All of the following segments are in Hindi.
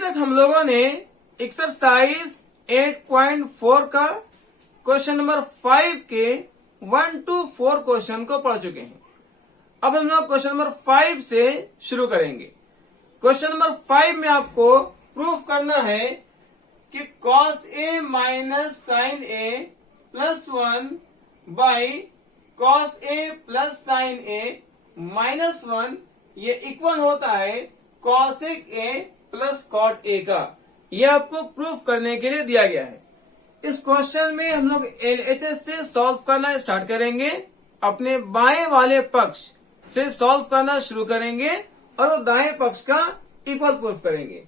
तक हम लोगों ने एक्सरसाइज 8.4 का क्वेश्चन नंबर 5 के 1 to 4 क्वेश्चन को पढ़ चुके हैं। अब हम लोग क्वेश्चन नंबर 5 से शुरू करेंगे। क्वेश्चन नंबर 5 में आपको प्रूफ करना है कि cos a minus sine a plus 1 by cos a plus sine a minus 1 ये इक्वल होता है cosec a प्लस cot a का। ये आपको प्रूफ करने के लिए दिया गया है। इस क्वेश्चन में हम लोग LHS से सॉल्व करना स्टार्ट करेंगे। अपने बाएं वाले पक्ष से सॉल्व करना शुरू करेंगे और वो दाएं पक्ष का इक्वल प्रूफ करेंगे।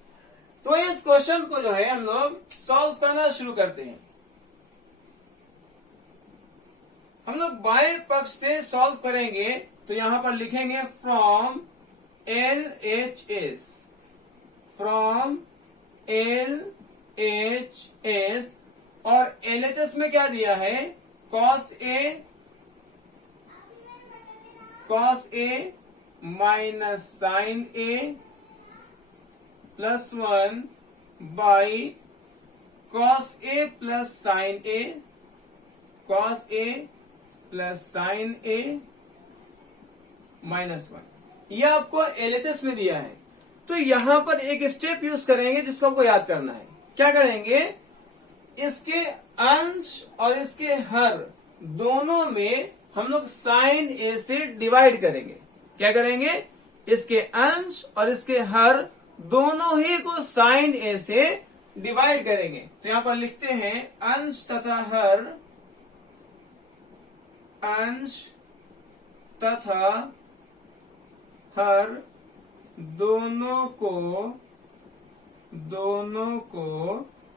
तो इस क्वेश्चन को जो है हम लोग सॉल्व करना शुरू करते हैं। हम लोग बाएं पक्ष से सॉल्व करेंगे तो यहां पर लिखेंगे फ्रॉम LHS, फ्रॉम LHS, और LHS में क्या दिया है, cos a minus sine a plus 1 by cos a plus sine a, cos a plus sine a minus 1, यह आपको LHS में दिया है। तो यहां पर एक स्टेप यूज करेंगे जिसको आपको याद करना है। क्या करेंगे, इसके अंश और इसके हर दोनों में हम लोग साइन a से डिवाइड करेंगे। क्या करेंगे, इसके अंश और इसके हर दोनों ही को साइन a से डिवाइड करेंगे। तो यहां पर लिखते हैं अंश तथा हर, अंश तथा हर दोनों को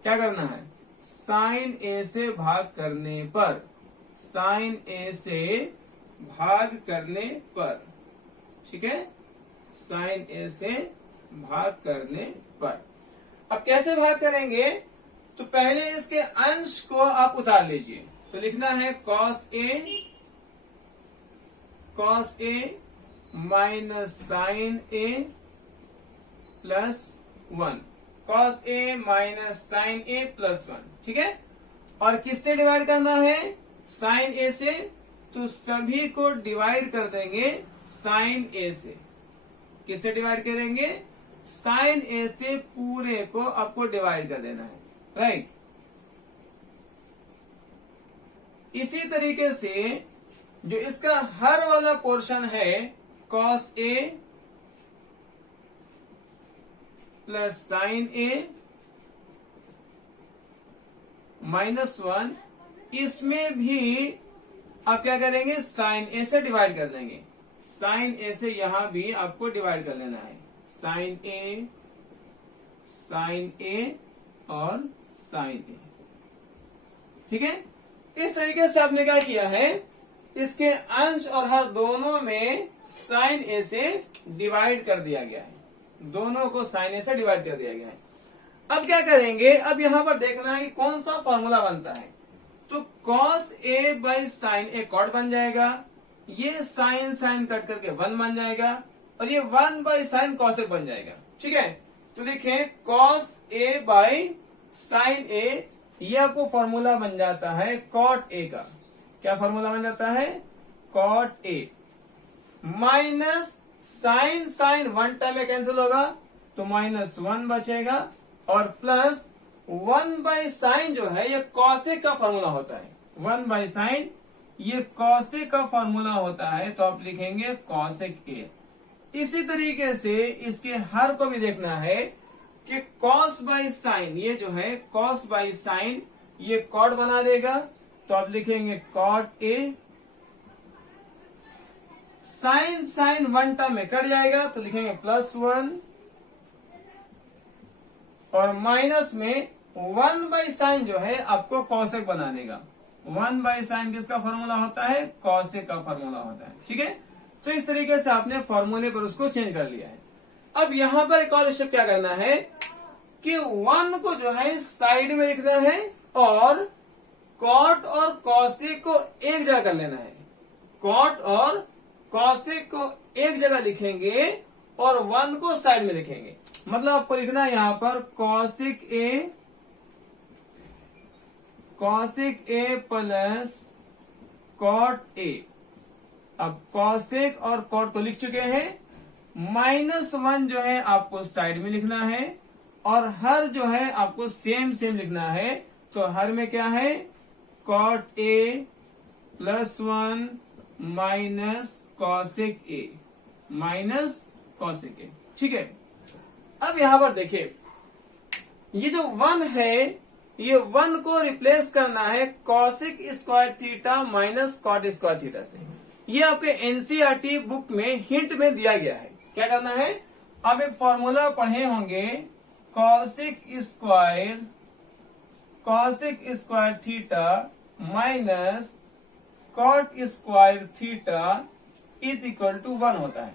क्या करना है, साइन a से भाग करने पर, साइन a से भाग करने पर, ठीक है, साइन a से भाग करने पर। अब कैसे भाग करेंगे, तो पहले इसके अंश को आप उतार लीजिए। तो लिखना है cos a minus sine a plus 1, cos a minus sine a plus 1, ठीक है। और किससे डिवाइड करना है, साइन a से, तो सभी को डिवाइड कर देंगे साइन a से। किससे डिवाइड करेंगे, साइन a से पूरे को आपको डिवाइड कर देना है, राइट। इसी तरीके से जो इसका हर वाला पोर्शन है cos a plus sine a minus 1, इसमें भी आप क्या करेंगे, साइन a से डिवाइड कर देंगे। साइन a से यहां भी आपको डिवाइड कर लेना है, साइन a और साइन a, ठीक है। इस तरीके से आपने क्या किया है, इसके अंश और हर दोनों में साइन a से डिवाइड कर दिया गया है, दोनों को साइन a से डिवाइड कर दिया गया है। अब क्या करेंगे, अब यहां पर देखना है कि कौन सा फॉर्मूला बनता है। तो cos a by sine a cot बन जाएगा, ये साइन साइन कट करके 1 बन जाएगा, और ये 1 बाई साइन cosec बन जाएगा, ठीक है। तो देखें cos a by sine a, ये आपको फॉर्मूला बन जाता है cot a का। क्या फॉर्मूला बन जाता है, cot a minus sine sine 1 time में कैंसिल होगा तो माइनस 1 बचेगा, और प्लस 1 बाई साइन जो है ये cosec का फॉर्मूला होता है। 1 बाई साइन ये cosec का फॉर्मूला होता है, तो आप लिखेंगे cosec a। इसी तरीके से इसके हर को भी देखना है कि cos बाई साइन, ये जो है cos बाई साइन ये कॉट बना देगा, तो आप लिखेंगे cot a। Sine sine 1 term में कट जाएगा तो लिखेंगे प्लस 1, और माइनस में 1 बाई साइन जो है आपको cosec बना देगा। 1 बाई साइन किसका फॉर्मूला होता है, cosec का फॉर्मूला होता है, ठीक है। तो इस तरीके से आपने फॉर्मूले पर उसको चेंज कर लिया है। अब यहां पर एक और स्टेप क्या करना है कि 1 को जो है साइड में लिखना है, और cot और cosec को एक जगह कर लेना है। cot और cosec को एक जगह लिखेंगे और 1 को साइड में लिखेंगे। मतलब आपको लिखना है यहाँ पर cosec a plus cot a. अब कॉसेक और कॉट को लिख चुके हैं, -1 जो है आपको साइड में लिखना है और हर जो है आपको सेम लिखना है। तो हर में क्या है, cot a +1 minus cosec a ठीक है। अब यहां पर देखिए, ये जो 1 है, ये 1 को रिप्लेस करना है cosec square theta minus cot square theta से। ये आपके एनसीईआरटी बुक में हिंट में दिया गया है। क्या करना है, आप एक फॉर्मूला पढ़े होंगे, cosec square theta minus cot square theta is equal to 1 होता है।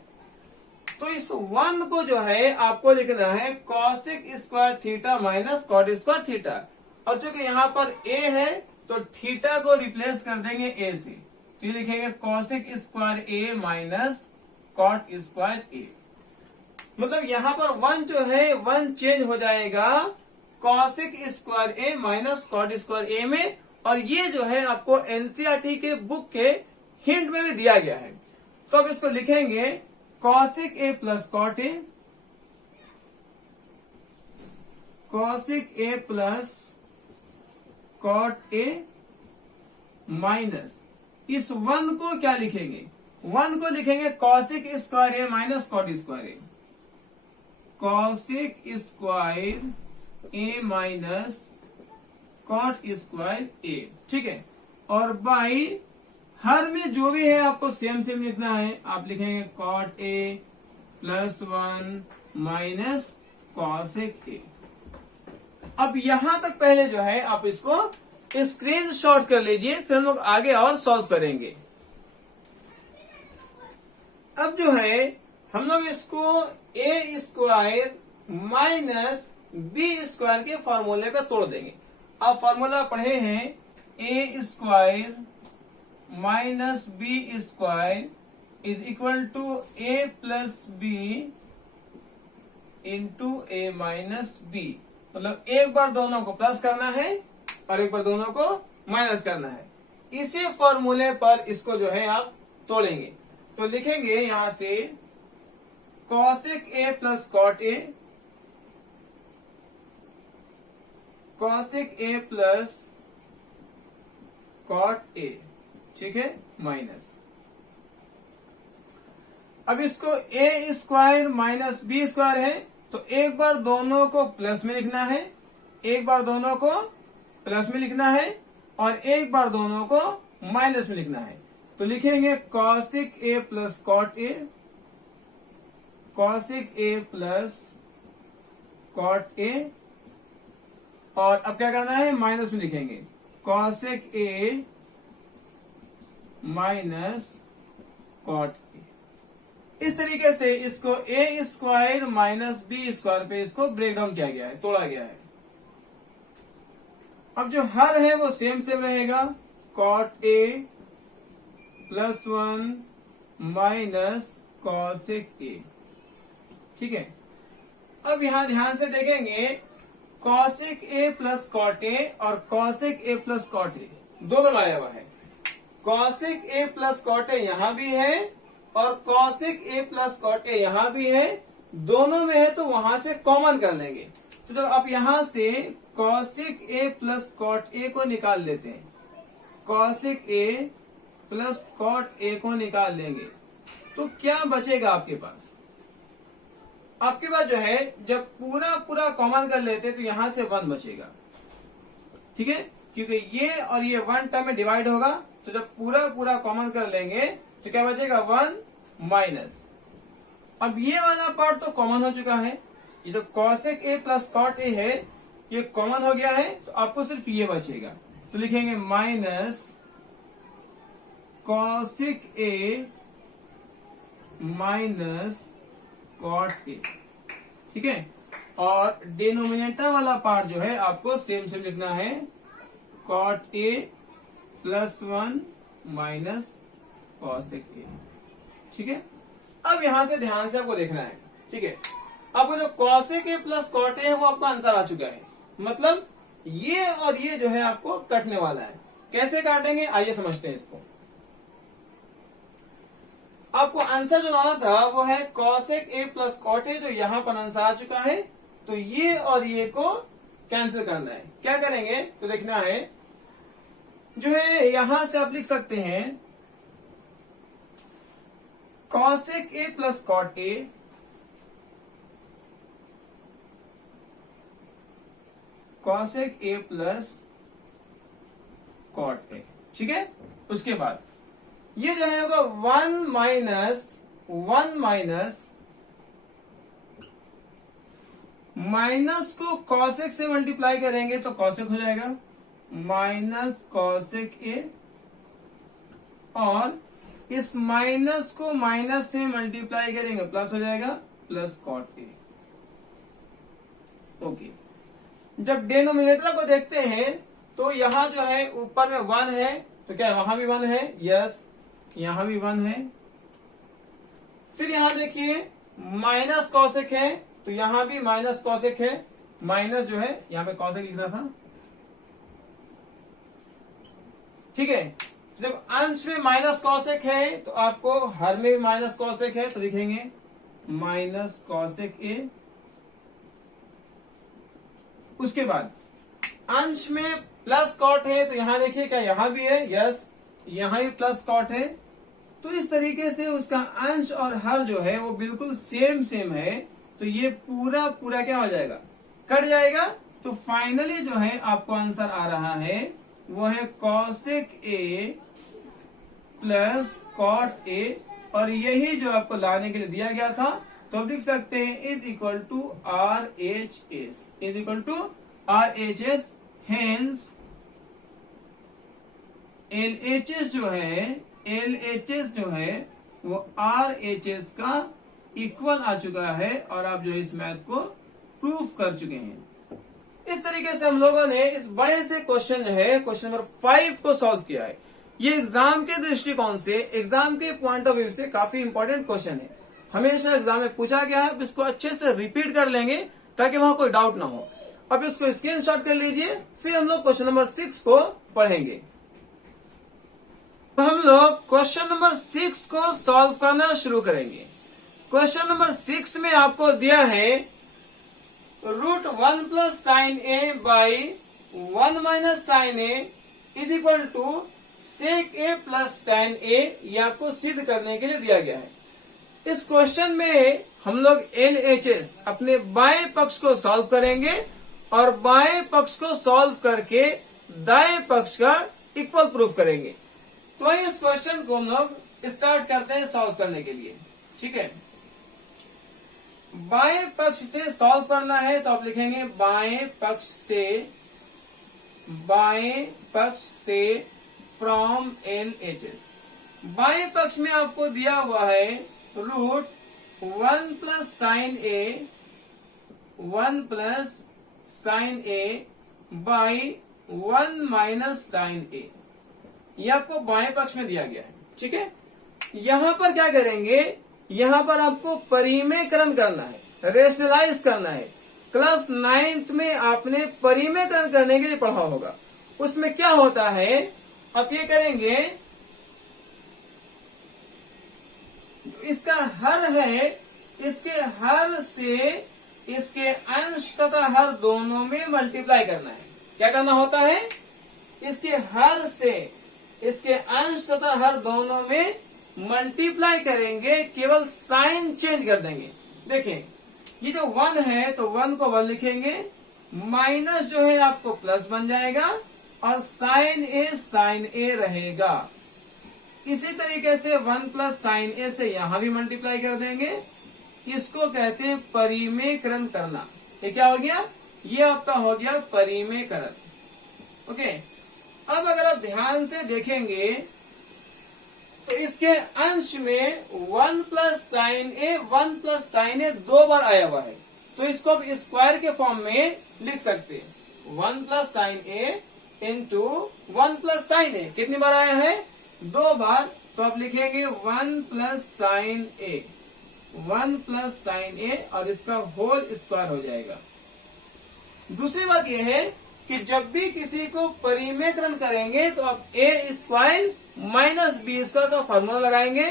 तो इस 1 को जो है आपको लिखना है cosec square theta minus cot square theta, और चूंकि यहाँ पर a है तो थीटा को रिप्लेस कर देंगे a से, तो ये लिखेंगे cosec square a minus cot square a। मतलब यहाँ पर 1 जो है 1 चेंज हो जाएगा cosec square a minus cot square a में, और ये जो है आपको एनसीईआरटी के बुक के हिंट में भी दिया गया है। तो अब इसको लिखेंगे cosec a plus cot a, cosec a plus cot a minus, इस 1 को क्या लिखेंगे, 1 को लिखेंगे cosec square a minus cot square a, cosec square a minus cot square a, ठीक है। और बाई हर में जो भी है आपको सेम लिखना है, आप लिखेंगे cot a +1 minus cosec a. अब यहां तक पहले जो है आप इसको स्क्रीनशॉट कर लीजिए, फिर हम लोग आगे और सॉल्व करेंगे। अब जो है हम लोग इसको a square minus b square के फॉर्मूले पे तोड़ देंगे। आप फॉर्मूला पढ़े हैं, a square minus b square is equal to a plus b into a minus b. मतलब एक बार दोनों को प्लस करना है और एक बार दोनों को माइनस करना है। इसी फॉर्मूले पर इसको जो है आप तोड़ेंगे, तो लिखेंगे यहां से cosec a plus cot a, cosec a plus cot a, ठीक है, माइनस। अब इसको a square minus b square है, तो एक बार दोनों को प्लस में लिखना है, एक बार दोनों को प्लस में लिखना है और एक बार दोनों को माइनस में लिखना है। तो लिखेंगे cosec a plus cot a, cosec a plus cot a, और अब क्या करना है, माइनस में लिखेंगे cosec a minus cot a. इस तरीके से इसको a square minus b square पे इसको ब्रेक डाउन किया गया है, तोड़ा गया है। अब जो हर है वो सेम रहेगा, cot a +1 minus cosec a, ठीक है। अब यहां ध्यान से देखेंगे, cosec a plus cot a और cosec a plus cot a दोनों आया हुआ है। Cosec a plus cot a यहां भी है और cosec a plus cot a यहां भी है, दोनों में है तो वहां से कॉमन कर लेंगे। तो जब आप यहां से cosec a plus cot a को निकाल लेते हैं, cosec a plus cot a को निकाल लेंगे, तो क्या बचेगा आपके पास? आपके पास जो है, जब पूरा कॉमन कर लेते तो यहां से 1 बचेगा, ठीक है, क्योंकि ये और ये 1 टर्म में डिवाइड होगा। तो जब पूरा कॉमन कर लेंगे तो क्या बचेगा, 1 माइनस। अब ये वाला पार्ट तो कॉमन हो चुका है, ये जो cosec a plus cot a है ये कॉमन हो गया है, तो आपको सिर्फ ये बचेगा। तो लिखेंगे minus cosec a minus cot a, ठीक है। और डिनोमिनेटर वाला पार्ट जो है आपको सेम लिखना है, cot a +1 minus cosec a, ठीक है। अब यहां से ध्यान से आपको देखना है, ठीक है। आपको जो cosec a plus cot a है वो आपका आंसर आ चुका है। मतलब ये और ये जो है आपको कटने वाला है। कैसे काटेंगे आइए समझते हैं इसको। आपको आंसर जो लाना था वो है cosec a plus cot a, जो यहां पर आंसर आ चुका है। तो ये और ये को कैंसिल करना है। क्या करेंगे तो देखना है, जो है यहां से आप लिख सकते हैं cosec a plus cot a cosec a plus cot a, ठीक है। उसके बाद ये जो है होगा 1 माइनस को कॉसेक से मल्टीप्लाई करेंगे तो कॉसेक हो जाएगा माइनस कॉसेक ए, और इस माइनस को माइनस से मल्टीप्लाई करेंगे प्लस हो जाएगा प्लस कॉट ए। ओके, जब डिनोमिनेटर को देखते हैं तो यहां जो है ऊपर में 1 है, तो क्या वहां भी 1 है? यस, यहां भी 1 है। फिर यहां देखिए माइनस कॉसेक है, तो यहां भी माइनस कॉसेक है। माइनस जो है यहां पे कॉसेक लिखना था, ठीक है। जब अंश में माइनस कॉसेक है तो आपको हर में भी माइनस कॉसेक है, तो लिखेंगे माइनस कॉसेक ए। उसके बाद अंश में प्लस कॉट है, तो यहां देखिए क्या यहां भी है? यस, यहां भी प्लस कॉट है। तो इस तरीके से उसका अंश और हर जो है वो बिल्कुल सेम है। तो ये पूरा पूरा क्या हो जाएगा? कट जाएगा। तो फाइनली जो है आपको आंसर आ रहा है वो है cosec a plus cot a, और यही जो आपको लाने के लिए दिया गया था। तो आप लिख सकते हैं is equal to RHS, is equal to RHS। Hence LHS जो है वो RHS का इक्वल आ चुका है, और आप जो इस मैथ को प्रूफ कर चुके हैं। इस तरीके से हम लोगों ने इस बड़े से क्वेश्चन जो है क्वेश्चन नंबर 5 को सॉल्व किया है। ये एग्जाम के दृष्टिकोण से, एग्जाम के पॉइंट ऑफ व्यू से काफी इंपॉर्टेंट क्वेश्चन है। हमेशा एग्जाम में पूछा गया है। अब इसको अच्छे से रिपीट कर लेंगे ताकि वहां कोई डाउट ना हो। अब इसको स्क्रीनशॉट कर लीजिए, फिर हम लोग क्वेश्चन नंबर 6 को पढ़ेंगे। तो हम लोग क्वेश्चन नंबर 6 को सॉल्व करना शुरू करेंगे। क्वेश्चन नंबर 6 में आपको दिया है √1 plus sine a by 1 minus sine a is equal to sec a plus tan a. ये आपको सिद्ध करने के लिए दिया गया है। इस क्वेश्चन में हम लोग LHS अपने बाएं पक्ष को सॉल्व करेंगे, और बाएं पक्ष को सॉल्व करके दाएं पक्ष का इक्वल प्रूफ करेंगे। तो इस क्वेश्चन को हम लोग स्टार्ट करते हैं सॉल्व करने के लिए, ठीक है। बाएं पक्ष से सॉल्व करना है तो आप लिखेंगे बाएं पक्ष से फ्रॉम LHS। बाएं पक्ष में आपको दिया हुआ है √1 plus sine a 1 plus sine a by 1 minus sine a. ये आपको बाएं पक्ष में दिया गया है, ठीक है। यहां पर क्या करेंगे? यहां पर आपको परिमेयकरण करना है, रेशनलाइज करना है। क्लास 9th में आपने परिमेयकरण करने के लिए पढ़ा होगा। उसमें क्या होता है, आप ये करेंगे, इसका हर है, इसके हर से इसके अंश तथा हर दोनों में मल्टीप्लाई करना है। क्या करना होता है? इसके हर से इसके अंश तथा हर दोनों में मल्टीप्लाई करेंगे, केवल साइन चेंज कर देंगे। देखें, ये जो 1 है तो 1 को 1 लिखेंगे, माइनस जो है आपको प्लस बन जाएगा, और साइन ए रहेगा। इसी तरीके से 1 प्लस साइन ए से यहां भी मल्टीप्लाई कर देंगे। इसको कहते हैं परिमेयकरण करना। ये क्या हो गया? ये आपका हो गया परिमेयकरण। ओके, अब अगर आप ध्यान से देखेंगे तो इसके अंश में 1 प्लस साइन ए 2 बार आया हुआ है। तो इसको आप स्क्वायर के फॉर्म में लिख सकते हैं। 1 प्लस साइन ए इंटू 1 प्लस साइन ए कितनी बार आया है? 2 बार। तो आप लिखेंगे 1 plus sine a 1 plus sine ए और इसका होल स्क्वायर हो जाएगा। दूसरी बात यह है कि जब भी किसी को परिमेयकरण करेंगे तो आप ए स्क्वायर माइनस बी स्क्वायर का फॉर्मूला लगाएंगे,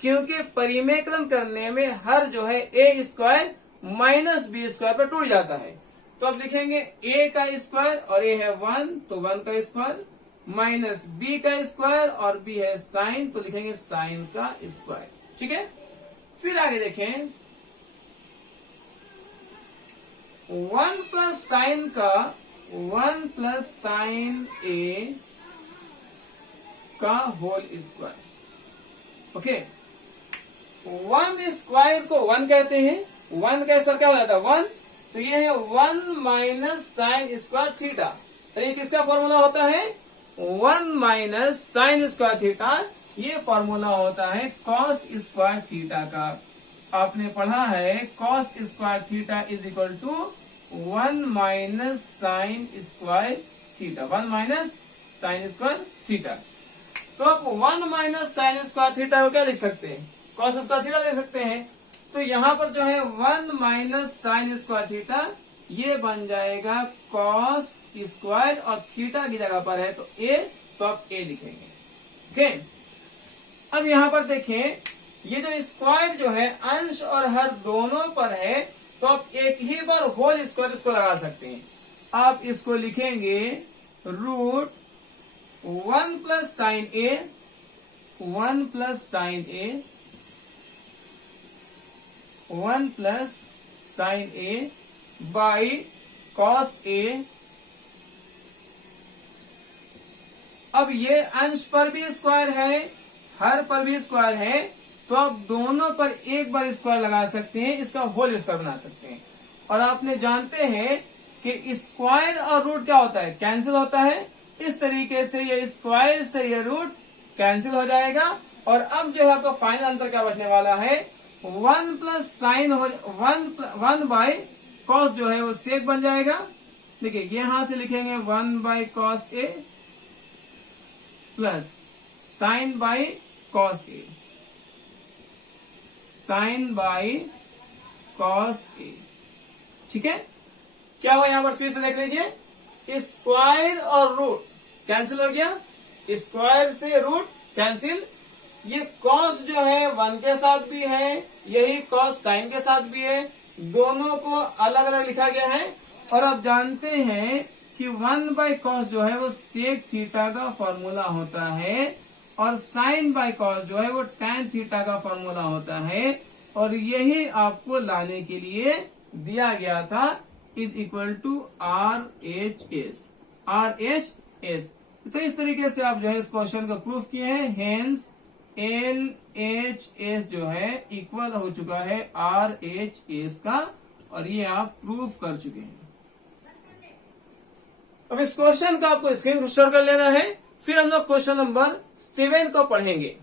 क्योंकि परिमेयकरण करने में हर जो है ए स्क्वायर माइनस बी स्क्वायर पर टूट जाता है। तो अब लिखेंगे ए का स्क्वायर और ए है 1 तो 1 का स्क्वायर माइनस बी का स्क्वायर और बी है साइन तो लिखेंगे साइन का स्क्वायर। ठीक है, फिर आगे देखें 1 प्लस साइन का 1 प्लस साइन ए का होल स्क्वायर। ओके, 1 स्क्वायर को 1 कहते हैं, 1 का स्क्वायर क्या हो जाता है 1, तो ये है 1 माइनस साइन स्क्वायर थीटा। तो ये किसका फॉर्मूला होता है 1 माइनस साइन स्क्वायर थीटा, ये फॉर्मूला होता है कॉस स्क्वायर थीटा का। आपने पढ़ा है cos square theta is equal to 1 minus sine square theta, 1 minus sine square theta. तो आप 1 माइनस साइन स्क्वायर थीटा को क्या लिख सकते हैं, कॉस स्क्वायर थीटा लिख सकते हैं। तो यहाँ पर जो है 1 माइनस साइन स्क्वायर थीटा ये बन जाएगा कॉस स्क्वायर और थीटा की जगह पर है तो ए, तो आप ए लिखेंगे। ओके, अब यहाँ पर देखें ये जो स्क्वायर जो है अंश और हर दोनों पर है तो आप एक ही बार होल स्क्वायर इसको लगा सकते हैं। आप इसको लिखेंगे root 1 plus sine a, 1 plus sine a, 1 plus sine a by cos a. अब ये अंश पर भी स्क्वायर है, हर पर भी स्क्वायर है, तो आप दोनों पर एक बार स्क्वायर लगा सकते हैं, इसका होल स्क्वायर बना सकते हैं। और आपने जानते हैं कि स्क्वायर और रूट क्या होता है, कैंसिल होता है। इस तरीके से ये स्क्वायर से ये रूट कैंसिल हो जाएगा। और अब जो है आपका फाइनल आंसर क्या बचने वाला है 1 प्लस साइन हो 1 बाई कॉस जो है वो सेक बन जाएगा। देखिए यहां से लिखेंगे 1 by cos a plus sine by cos a, sine by cos a. ठीक है, क्या हुआ यहां पर फिर से देख लीजिए, स्क्वायर और रूट कैंसिल हो गया, स्क्वायर से रूट कैंसिल। ये कॉस जो है 1 के साथ भी है, यही कॉस साइन के साथ भी है, दोनों को अलग अलग लिखा गया है। और आप जानते हैं कि 1 बाई कॉस जो है वो सेक थीटा का फॉर्मूला होता है और साइन बाई कॉस जो है वो टैन थीटा का फॉर्मूला होता है। और यही आपको लाने के लिए दिया गया था is equal to RHS, RHS। तो इस तरीके से आप जो है इस क्वेश्चन को प्रूफ किए हैं। हेंस LHS जो है इक्वल हो चुका है RHS का, और ये आप प्रूफ कर चुके हैं। अब इस क्वेश्चन का आपको स्क्रीन शॉट कर लेना है, फिर हम लोग क्वेश्चन नंबर 7 को पढ़ेंगे।